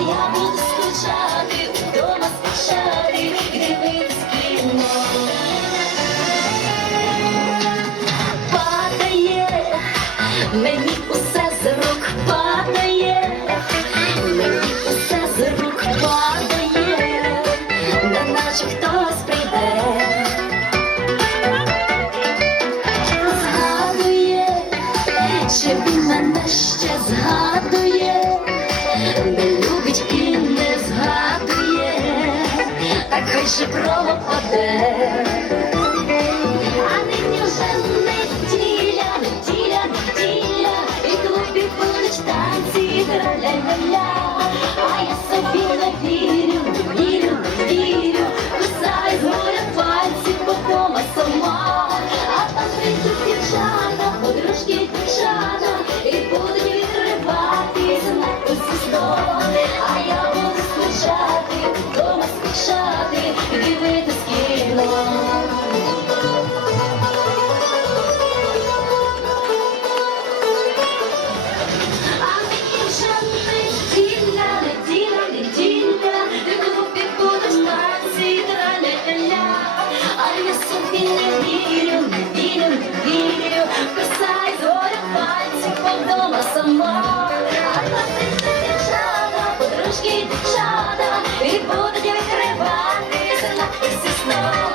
Я буду скучати, вдома скучати, дивитись кіно. Падає, мені усе з рук падає, мені усе з рук падає, неначе хтось прийде. Згадує, чи мене ще згадує, і не згадує, так хай же пропаде. А нині вже неділя, неділя, неділя, і клубі будуть танці, тра-ля-ля-ля. А я собі не вірю, собі не вірю, не вірю, не вірю, кусай горя пальці, вдома сама. А дівчата, подружки дівчата, і будуть відкриватися на усі сно.